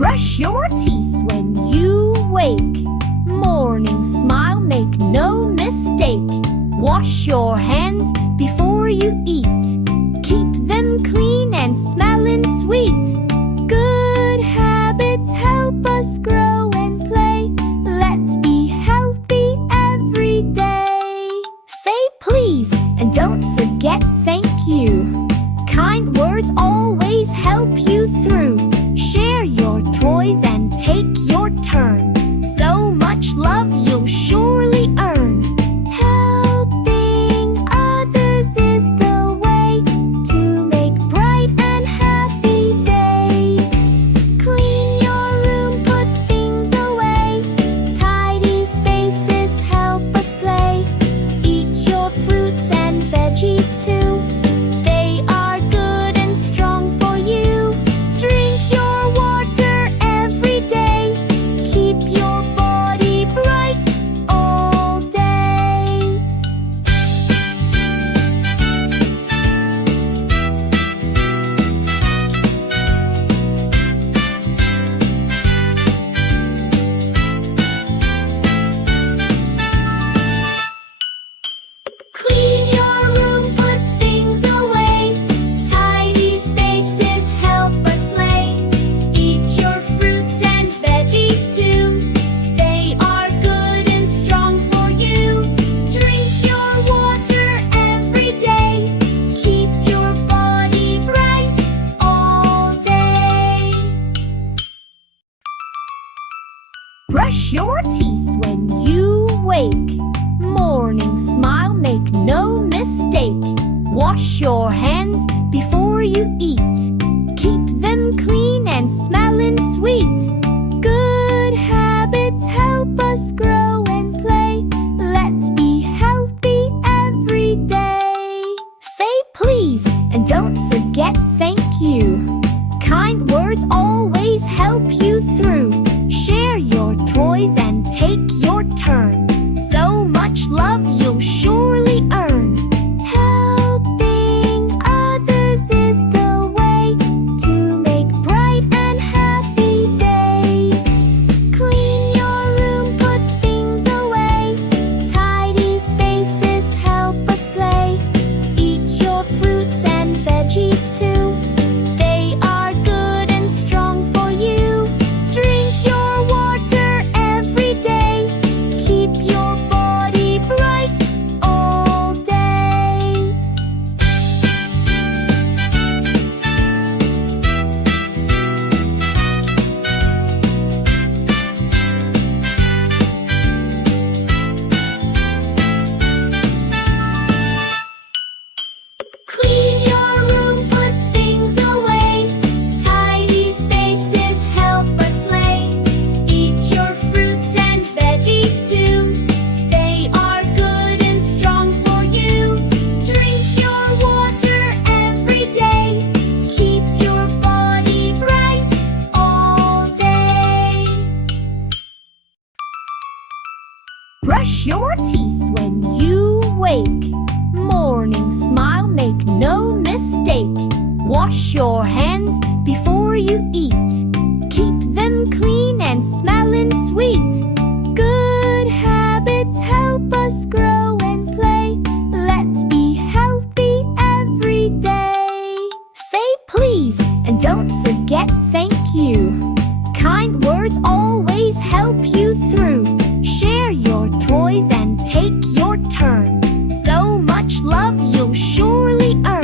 Brush your teeth when you wake. Morning smile, make no mistake. Wash your hands before you eat. Keep them clean and smelling sweet. Good habits help us grow and play. Let's be healthy every day. Say please and don't forget thank you. Kind words always help you through. Share your toys and take your turn. So much love you'll surely earn. Helping others is the way to make bright and happy days. Clean your room, put things away. Tidy spaces help us play. Eat your fruits and veggies too. They are good and strong for you. Drink your water every day. Keep your body bright all day. Clean your room, put things away. Tidy spaces help us play. Eat your fruits and veggies too. They are good and strong for you. Drink your water every day. Keep your body bright all day. Brush your teeth when you wake. Morning smile, make no mistake. Wash your hands before you eat. Keep them clean and smelling sweet. Good habits help us grow and play. Let's be healthy every day. Say please and don't forget thank you. Kind words always help you through. Share your toys and take your turn. So much love you'll surely earn. Helping others is the way to make bright and happy days. Clean your room, put things away. Tidy spaces help us play. Eat your fruits and veggies too. They are good and strong for you. Drink your water every day. Keep your body bright all day. Clean your room, put things away. Tidy spaces help us play. Eat your fruits and veggies too. They are good and strong for you. Drink your water every day. Keep your body bright all day. Brush your teeth when you wake. Morning smile, make no mistake. Wash your hands before you eat. Keep them clean and smelling sweet. Good habits help us grow and play. Let's be healthy every day. Say please and don't forget thank you. Kind words always help you through. Share your toys and take your turn. So much love you'll surely earn.